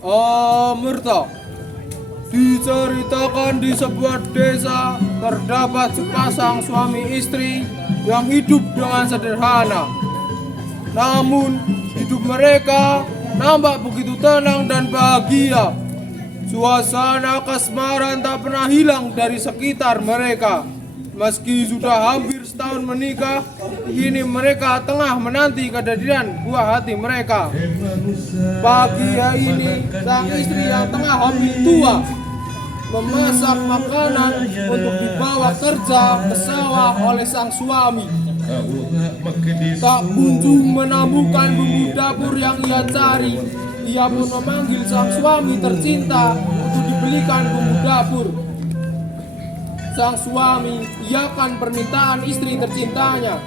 Amerta. Diceritakan di sebuah desa terdapat sepasang suami istri yang hidup dengan sederhana. Namun hidup mereka nampak begitu tenang dan bahagia. Suasana kasmaran tak pernah hilang dari sekitar mereka. Meski sudah hampir setahun menikah, kini mereka tengah menanti kehadiran buah hati mereka. Pagi hari ini, sang istri yang tengah hampir tua memasak makanan untuk dibawa kerja ke sawah oleh sang suami. Tak kunjung menemukan bumbu dapur yang ia cari. Ia pun memanggil sang suami tercinta untuk dibelikan bumbu dapur. Sang suami iakan permintaan istri tercintanya.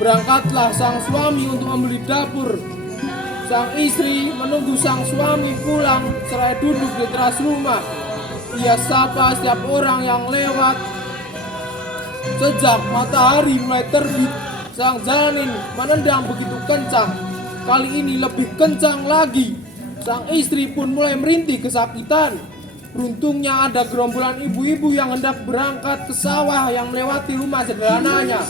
Berangkatlah sang suami untuk membeli dapur. Sang istri menunggu sang suami pulang seraya duduk di teras rumah. Ia sapa setiap orang yang lewat. Sejak matahari mulai terbit, sang janin menendang begitu kencang. Kali ini lebih kencang lagi. Sang istri pun mulai merintih kesakitan. Beruntungnya ada gerombolan ibu-ibu yang hendak berangkat ke sawah yang melewati rumah sederhananya.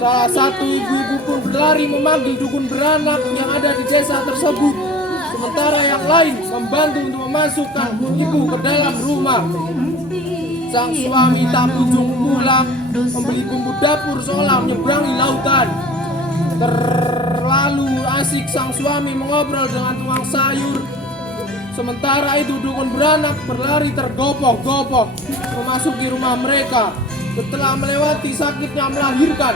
Salah satu ibu-ibu pun berlari memanggil dukun beranak yang ada di desa tersebut. Sementara yang lain membantu untuk memasukkan ibu ke dalam rumah. Sang suami tak kunjung pulang, membeli bumbu dapur seolah menyeberangi lautan. Terlalu asik sang suami mengobrol dengan tukang sayur. Sementara itu dukun beranak berlari tergopoh-gopoh memasuki rumah mereka. Setelah melewati sakitnya melahirkan,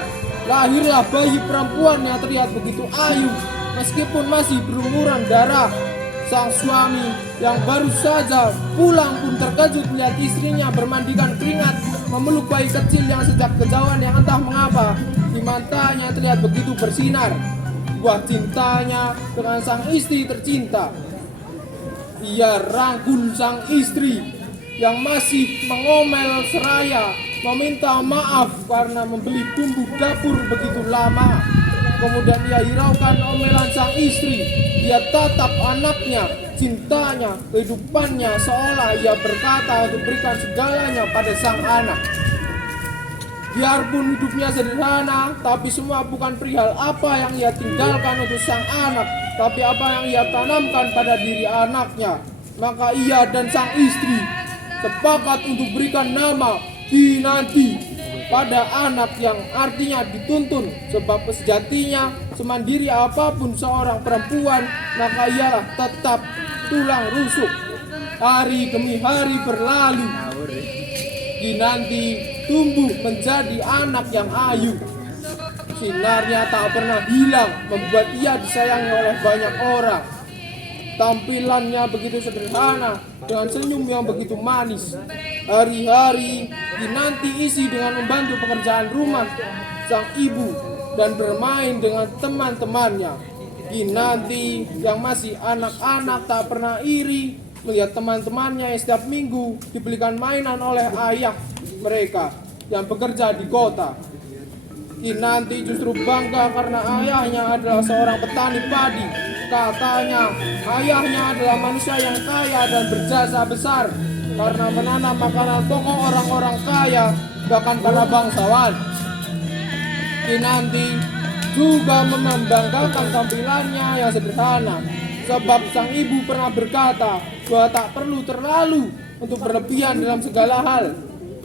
lahirlah bayi perempuan yang terlihat begitu ayu meskipun masih berumuran darah. Sang suami yang baru saja pulang pun terkejut melihat istrinya bermandikan keringat memeluk bayi kecil yang sejak kejauhan yang entah mengapa di matanya terlihat begitu bersinar. Buah cintanya dengan sang istri tercinta. Ia rangkul sang istri yang masih mengomel seraya meminta maaf karena membeli bumbu dapur begitu lama. Kemudian ia hiraukan omelan sang istri. Ia tatap anaknya, cintanya, kehidupannya seolah ia berkata untuk berikan segalanya pada sang anak. Biarpun hidupnya sederhana, tapi semua bukan perihal apa yang ia tinggalkan untuk sang anak, tapi apa yang ia tanamkan pada diri anaknya. Maka ia dan sang istri sepakat untuk berikan nama Kinanti pada anak yang artinya dituntun, sebab sejatinya semandiri apapun seorang perempuan, maka ialah tetap tulang rusuk. Hari demi hari berlalu, Kinanti tumbuh menjadi anak yang ayu. Sinarnya tak pernah hilang, membuat ia disayangi oleh banyak orang. Tampilannya begitu sederhana dengan senyum yang begitu manis. Hari-hari Kinanti isi dengan membantu pekerjaan rumah sang ibu dan bermain dengan teman-temannya. Kinanti yang masih anak-anak tak pernah iri melihat teman-temannya yang setiap minggu dibelikan mainan oleh ayah mereka yang bekerja di kota. Kinanti justru bangga karena ayahnya adalah seorang petani padi. Katanya ayahnya adalah manusia yang kaya dan berjasa besar karena menanam makanan pokok orang-orang kaya, bahkan para bangsawan. Kinanti juga membanggakan tampilannya yang sederhana, sebab sang ibu pernah berkata bahwa tak perlu terlalu untuk berlebihan dalam segala hal.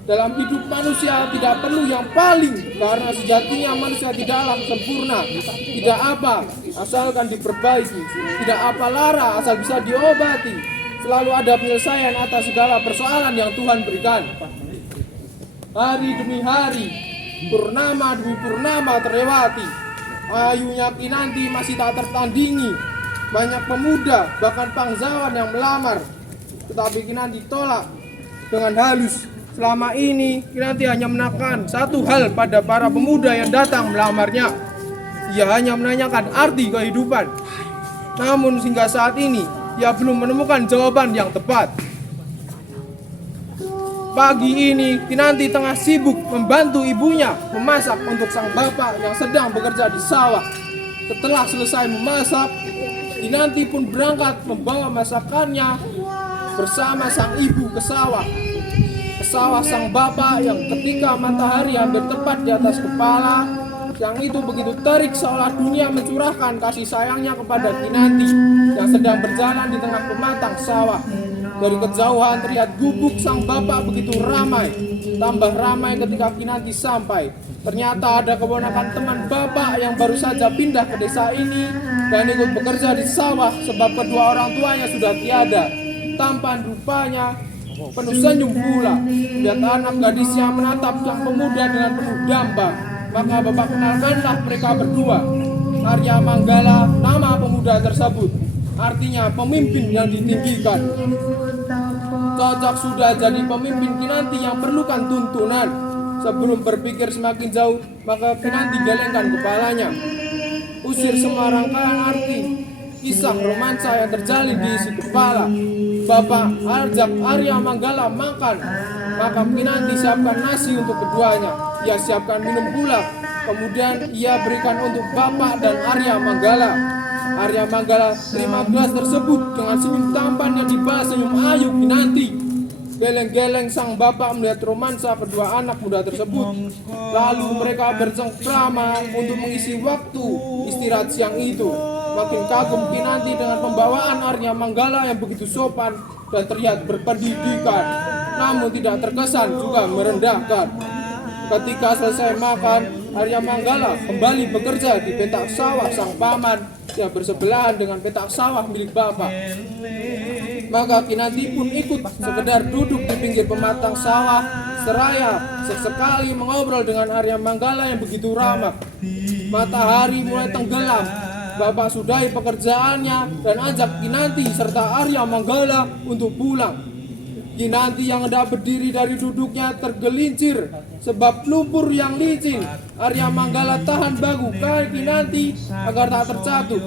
Dalam hidup manusia tidak perlu yang paling, karena sejatinya manusia tidaklah sempurna. Tidak apa, asalkan diperbaiki. Tidak apa lara, asal bisa diobati. Selalu ada penyelesaian atas segala persoalan yang Tuhan berikan. Hari demi hari, purnama demi purnama terlewati. Ayunya Kinanti masih tak tertandingi. Banyak pemuda, bahkan bangsawan yang melamar. Tetapi Kinanti tolak dengan halus. Selama ini Kinanti hanya menekan satu hal pada para pemuda yang datang melamarnya. Ia hanya menanyakan arti kehidupan. Namun hingga saat ini ia belum menemukan jawaban yang tepat. Pagi ini Kinanti tengah sibuk membantu ibunya memasak untuk sang bapak yang sedang bekerja di sawah. Setelah selesai memasak, Kinanti pun berangkat membawa masakannya bersama sang ibu ke sawah. Ke sawah sang bapak yang ketika matahari hampir tepat di atas kepala, yang itu begitu terik seolah dunia mencurahkan kasih sayangnya kepada Kinanti yang sedang berjalan di tengah pematang sawah. Dari kejauhan terlihat gubuk sang bapak begitu ramai. Tambah ramai ketika Kinanti sampai. Ternyata ada keponakan teman bapak yang baru saja pindah ke desa ini dan ikut bekerja di sawah sebab kedua orang tuanya sudah tiada. Tampan rupanya penuh senyum pula. Lihat anak gadisnya menatap sang pemuda dengan penuh damba. Maka bapak kenalkanlah mereka berdua. Arya Manggala nama pemuda tersebut, artinya pemimpin yang ditinggikan. Cocok sudah jadi pemimpin Kinanti yang perlukan tuntunan. Sebelum berpikir semakin jauh, maka Kinanti gelengkan kepalanya. Usir semua rangkaian arti kisah romansa yang terjalin di isi kepala. Bapak ajak Arya Manggala makan, maka Kinanti siapkan nasi untuk keduanya. Ia siapkan minum pula. Kemudian ia berikan untuk bapak dan Arya Manggala. Arya Manggala terima gelas tersebut dengan senyum tampan yang dibalas senyum ayu Kinanti. Geleng-geleng sang bapak melihat romansa kedua anak muda tersebut. Lalu mereka bercengkrama untuk mengisi waktu istirahat siang itu. Makin kagum Kinanti dengan pembawaan Arya Manggala yang begitu sopan dan terlihat berpendidikan, namun tidak terkesan juga merendahkan. Ketika selesai makan, Arya Manggala kembali bekerja di petak sawah sang paman yang bersebelahan dengan petak sawah milik bapak. Maka Kinanti pun ikut sekedar duduk di pinggir pematang sawah seraya sesekali mengobrol dengan Arya Manggala yang begitu ramah. Matahari mulai tenggelam. Bapak sudahi pekerjaannya dan ajak Kinanti serta Arya Manggala untuk pulang. Kinanti yang hendak berdiri dari duduknya tergelincir sebab lumpur yang licin. Arya Manggala tahan bahu kaki Kinanti agar tak terjatuh.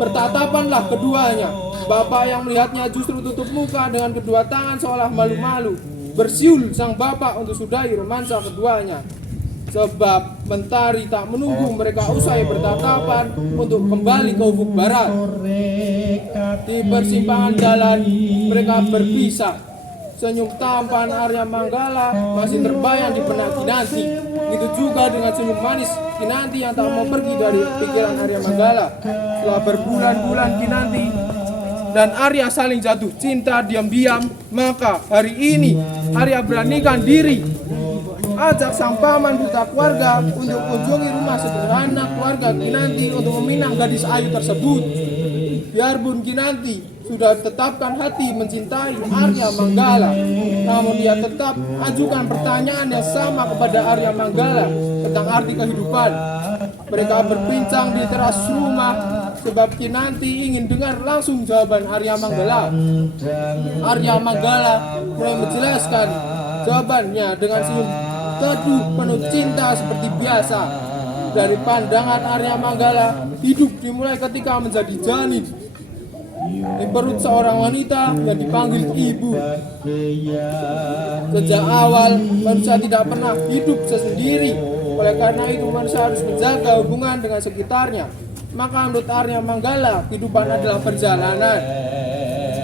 Bertatapanlah keduanya. Bapak yang melihatnya justru tutup muka dengan kedua tangan seolah malu-malu. Bersiul sang bapak untuk sudahi romansa keduanya. Sebab mentari tak menunggu mereka usai bertatapan untuk kembali ke ufuk barat. Di persimpangan jalan mereka berpisah. Senyum tampan Arya Manggala masih terbayang di benak Kinanti. Begitu juga dengan senyum manis Kinanti yang tak mau pergi dari pikiran Arya Manggala. Setelah berbulan-bulan Kinanti dan Arya saling jatuh cinta diam-diam, maka hari ini Arya beranikan diri ajak sang paman duta keluarga untuk kunjungi rumah sederhana keluarga Kinanti untuk meminang gadis ayu tersebut. Biarpun Kinanti sudah tetapkan hati mencintai Arya Manggala, namun dia tetap ajukan pertanyaan yang sama kepada Arya Manggala tentang arti kehidupan. Mereka berbincang di teras rumah sebab Kinanti ingin dengar langsung jawaban Arya Manggala. Arya Manggala mulai menjelaskan jawabannya dengan senyum teduh penuh cinta seperti biasa. Dari pandangan Arya Manggala, hidup dimulai ketika menjadi janin di perut seorang wanita yang dipanggil ibu. Sejak awal manusia tidak pernah hidup sendiri. Oleh karena itu manusia harus menjaga hubungan dengan sekitarnya. Maka menurut Arya Manggala, kehidupan adalah perjalanan.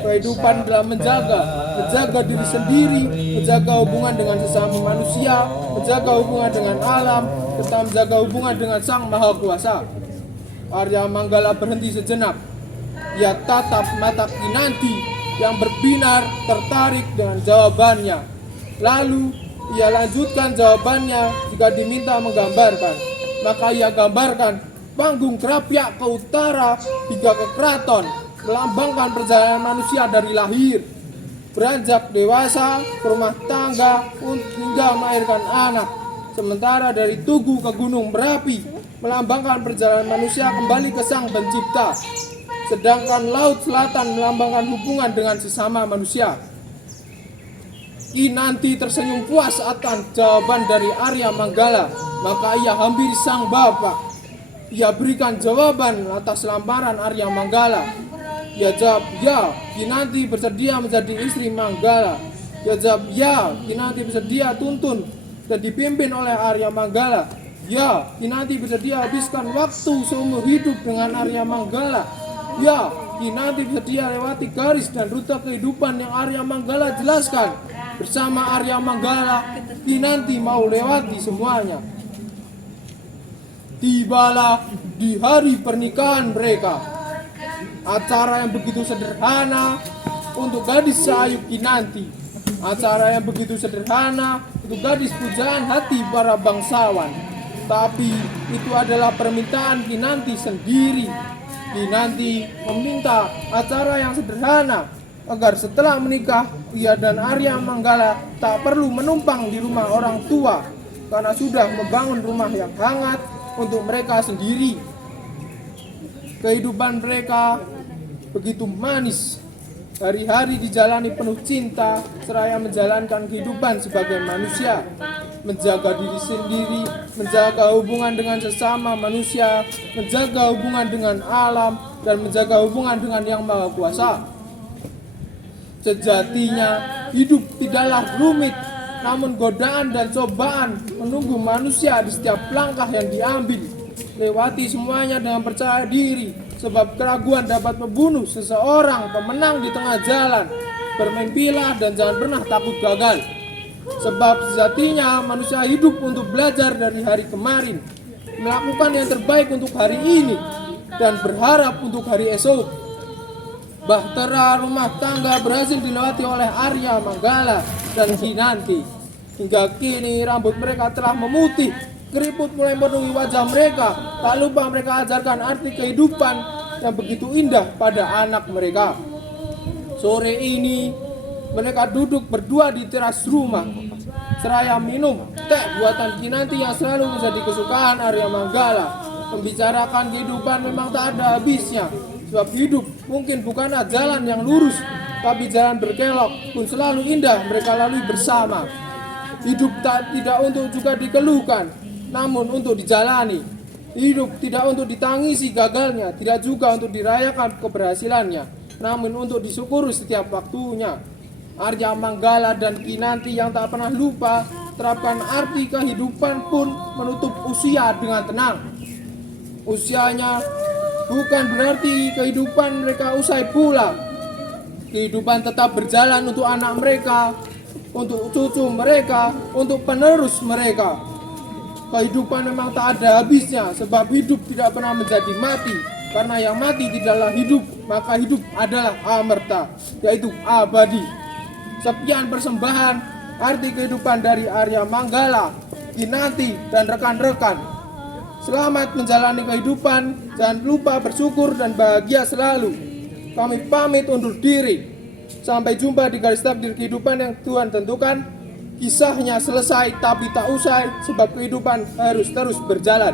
Kehidupan adalah menjaga diri sendiri, menjaga hubungan dengan sesama manusia, menjaga hubungan dengan alam, serta menjaga hubungan dengan Sang Maha Kuasa. Arya Manggala berhenti sejenak. Ia tatap mata Kinanti yang berbinar tertarik dengan jawabannya. Lalu ia lanjutkan jawabannya jika diminta menggambarkan. Maka ia gambarkan panggung Krapyak ke utara hingga ke keraton, melambangkan perjalanan manusia dari lahir, beranjak dewasa, ke rumah tangga, hingga melahirkan anak. Sementara dari Tugu ke Gunung Merapi, melambangkan perjalanan manusia kembali ke Sang Pencipta. Sedangkan Laut Selatan melambangkan hubungan dengan sesama manusia. Kinanti tersenyum puas akan jawaban dari Arya Manggala. Maka ia hampiri sang bapak. Ia berikan jawaban atas lamaran Arya Manggala. Ia jawab, ya, Kinanti bersedia menjadi istri Manggala. Ia jawab, ya, Kinanti bersedia tuntun dan dipimpin oleh Arya Manggala. Ya, Kinanti bersedia habiskan waktu seumur hidup dengan Arya Manggala. Ya, Kinanti bersedia lewati garis dan rute kehidupan yang Arya Manggala jelaskan. Bersama Arya Manggala, Kinanti mau lewati semuanya. Tibalah di hari pernikahan mereka. Acara yang begitu sederhana untuk gadis seayu Kinanti. Acara yang begitu sederhana untuk gadis pujaan hati para bangsawan. Tapi itu adalah permintaan Kinanti sendiri. Kinanti meminta acara yang sederhana agar setelah menikah ia dan Arya Manggala tak perlu menumpang di rumah orang tua karena sudah membangun rumah yang hangat untuk mereka sendiri. Kehidupan mereka begitu manis. Hari-hari dijalani penuh cinta seraya menjalankan kehidupan sebagai manusia, menjaga diri sendiri, menjaga hubungan dengan sesama manusia, menjaga hubungan dengan alam, dan menjaga hubungan dengan Yang Maha Kuasa. Sejatinya hidup tidaklah rumit, namun godaan dan cobaan menunggu manusia di setiap langkah yang diambil. Lewati semuanya dengan percaya diri, sebab keraguan dapat membunuh seseorang pemenang di tengah jalan. Bermimpilah dan jangan pernah takut gagal. Sebab sejatinya manusia hidup untuk belajar dari hari kemarin, melakukan yang terbaik untuk hari ini, dan berharap untuk hari esok. Bahtera rumah tangga berhasil dilewati oleh Arya Manggala dan Kinanti. Hingga kini rambut mereka telah memutih, keriput mulai memenuhi wajah mereka. Tak lupa mereka ajarkan arti kehidupan yang begitu indah pada anak mereka. Sore ini mereka duduk berdua di teras rumah, seraya minum teh buatan Kinanti yang selalu menjadi kesukaan Arya Manggala. Membicarakan kehidupan memang tak ada habisnya, sebab hidup mungkin bukanlah jalan yang lurus, tapi jalan berkelok pun selalu indah mereka lalui bersama. Hidup tidak untuk juga dikeluhkan, namun untuk dijalani. Hidup tidak untuk ditangisi gagalnya, tidak juga untuk dirayakan keberhasilannya, namun untuk disyukuri setiap waktunya. Arya Manggala dan Kinanti yang tak pernah lupa terapkan arti kehidupan pun menutup usia dengan tenang. Usianya bukan berarti kehidupan mereka usai pula. Kehidupan tetap berjalan untuk anak mereka, untuk cucu mereka, untuk penerus mereka. Kehidupan memang tak ada habisnya, sebab hidup tidak pernah menjadi mati. Karena yang mati tidaklah hidup, maka hidup adalah amerta, yaitu abadi. Sekian persembahan arti kehidupan dari Arya Manggala, Kinanti, dan rekan-rekan. Selamat menjalani kehidupan, jangan lupa bersyukur dan bahagia selalu. Kami pamit undur diri. Sampai jumpa di garis takdir kehidupan yang Tuhan tentukan. Kisahnya selesai tapi tak usai, sebab kehidupan harus terus berjalan.